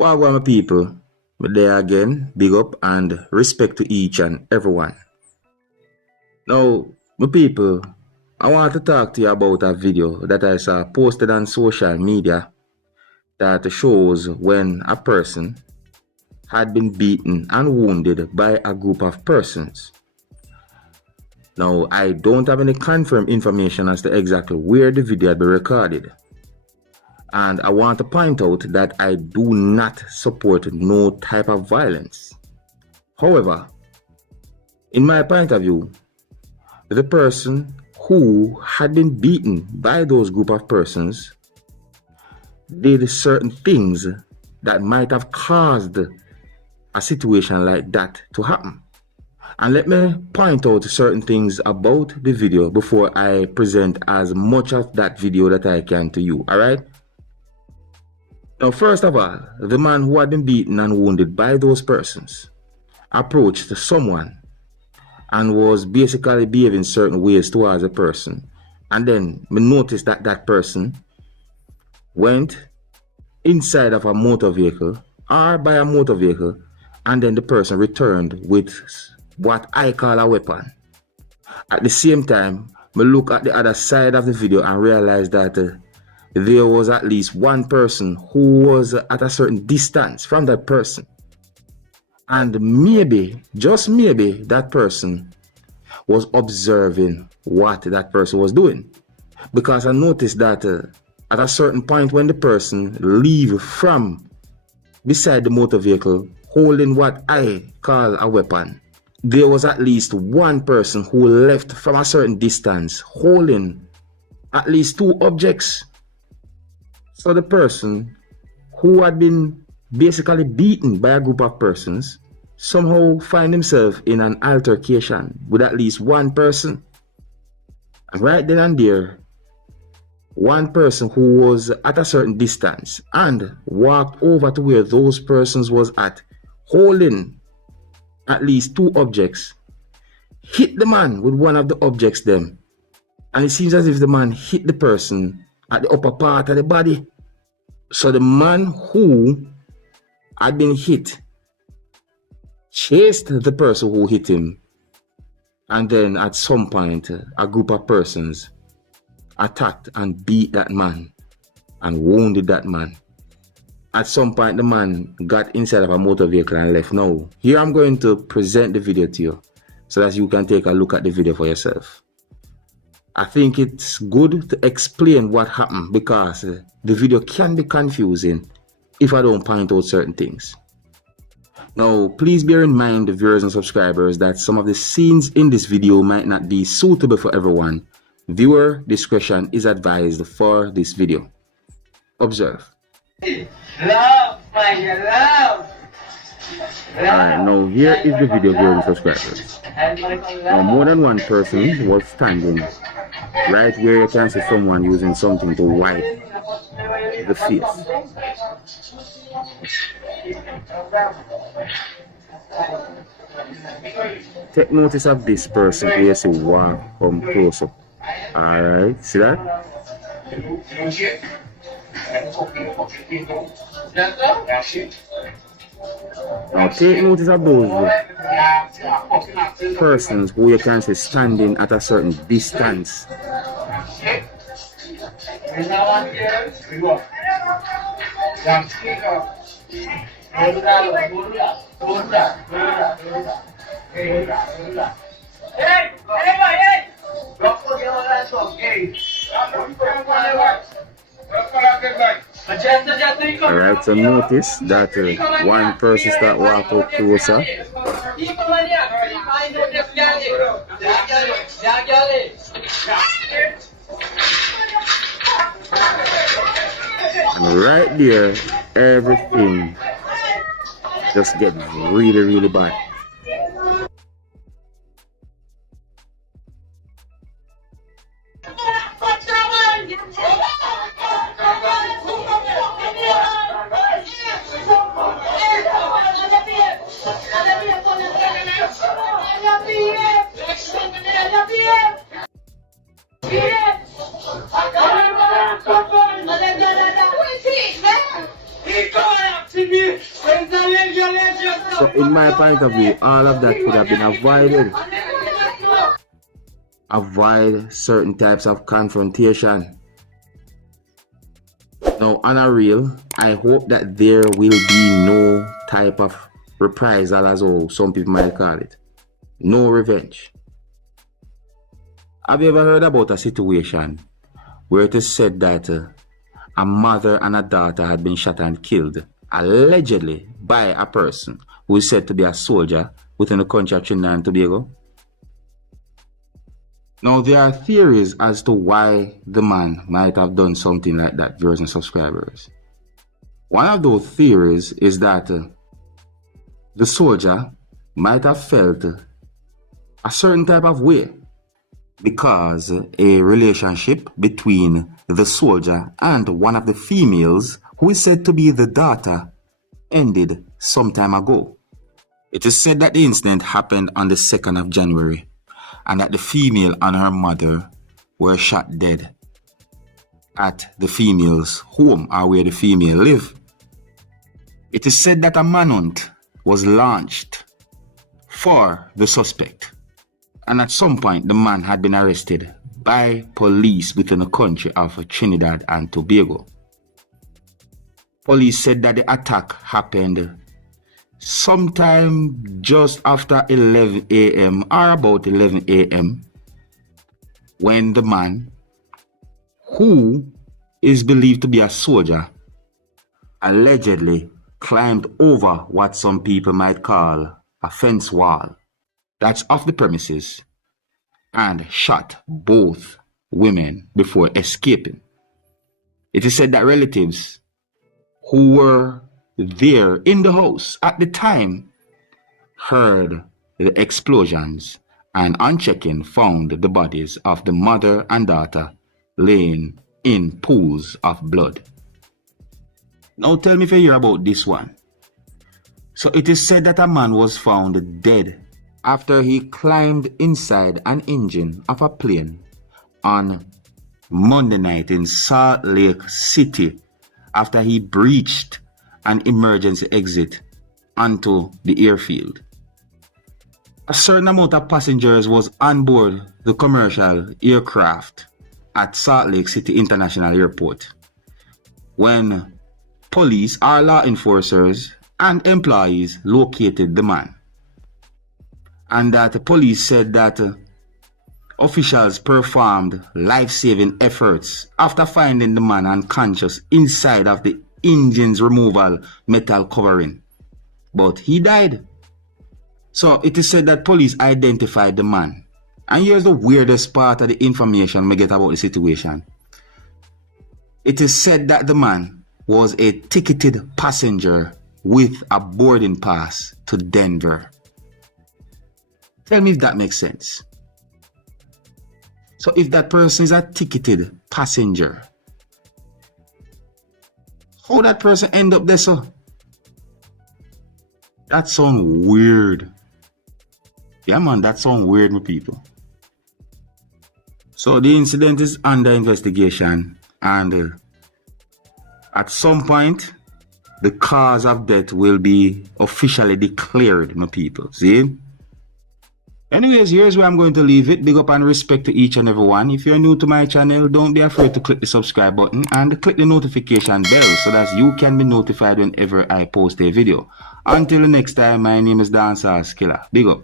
Wagwan my people, but there again, big up and respect to each and everyone. Now, my people, I want to talk to you about a video that I saw posted on social media that shows when a person had been beaten and wounded by a group of persons. Now, I don't have any confirmed information as to exactly where the video had been recorded. And I want to point out that I do not support no type of violence. However, in my point of view, the person who had been beaten by those group of persons did certain things that might have caused a situation like that to happen. And let me point out certain things about the video before I present as much of that video that I can to you, alright? Now, first of all, the man who had been beaten and wounded by those persons approached someone and was basically behaving certain ways towards a person. And then we noticed that that person went inside of a motor vehicle or by a motor vehicle, and then the person returned with what I call a weapon. At the same time, we look at the other side of the video and realize that there was at least one person who was at a certain distance from that person. And maybe, just maybe, that person was observing what that person was doing. Because I noticed that at a certain point when the person leave from beside the motor vehicle holding what I call a weapon, there was at least one person who left from a certain distance holding at least two objects. So the person who had been basically beaten by a group of persons somehow find himself in an altercation with at least one person. And right then and there, one person who was at a certain distance and walked over to where those persons was at, holding at least two objects, hit the man with one of the objects them. And it seems as if the man hit the person at the upper part of the body. So the man who had been hit chased the person who hit him, and then at some point a group of persons attacked and beat that man and wounded that man. At some point the man got inside of a motor vehicle and left. Now, here I'm going to present the video to you so that you can take a look at the video for yourself. I think it's good to explain what happened because the video can be confusing if I don't point out certain things. Now, please bear in mind, the viewers and subscribers, that some of the scenes in this video might not be suitable for everyone. Viewer discretion is advised for this video. Observe. Love, my love. Alright, now here is the video, viewers and subscribers. Now, more than one person was standing right where you can see someone using something to wipe the face. Take notice of this person where you see one come close up. Alright, see that? Now take notice of those persons who you can see standing at a certain distance. Alright, so notice that one person start walking closer. And right there, everything just gets really, really bad. So in my point of view, all of that could have been avoided. Avoid certain types of confrontation. Now, on a real, I hope that there will be no type of reprisal, as some people might call it. No revenge. Have you ever heard about a situation where it is said that a mother and a daughter had been shot and killed, allegedly by a person who is said to be a soldier within the country of Trinidad and Tobago? Now, there are theories as to why the man might have done something like that, viewers and subscribers. One of those theories is that the soldier might have felt a certain type of way because a relationship between the soldier and one of the females, who is said to be the daughter, ended some time ago. It is said that the incident happened on the 2nd of January and that the female and her mother were shot dead at the female's home, or where the female lived. It is said that a manhunt was launched for the suspect, and at some point the man had been arrested by police within the country of Trinidad and Tobago. Police said that the attack happened sometime just after 11 a.m. or about 11 a.m. when the man, who is believed to be a soldier, allegedly climbed over what some people might call a fence wall that's off the premises and shot both women before escaping. It is said that relatives who were there in the house at the time heard the explosions and on checking found the bodies of the mother and daughter laying in pools of blood. Now tell me if you hear about this one. So it is said that a man was found dead after he climbed inside an engine of a plane on Monday night in Salt Lake City after he breached an emergency exit onto the airfield. A certain amount of passengers was on board the commercial aircraft at Salt Lake City International Airport when police or law enforcers and employees located the man. And that the police said that officials performed life-saving efforts after finding the man unconscious inside of the engine's removal metal covering. But he died. So it is said that police identified the man. And here's the weirdest part of the information we get about the situation. It is said that the man was a ticketed passenger with a boarding pass to Denver. Tell me if that makes sense. So if that person is a ticketed passenger, how that person end up there, so? That sounds weird. Yeah, man, that sounds weird, my people. So the incident is under investigation, and at some point, the cause of death will be officially declared, my people. See? Anyways, here's where I'm going to leave it. Big up and respect to each and every one. If you're new to my channel, don't be afraid to click the subscribe button and click the notification bell so that you can be notified whenever I post a video. Until the next time, my name is Dancehall Skilla. Big up.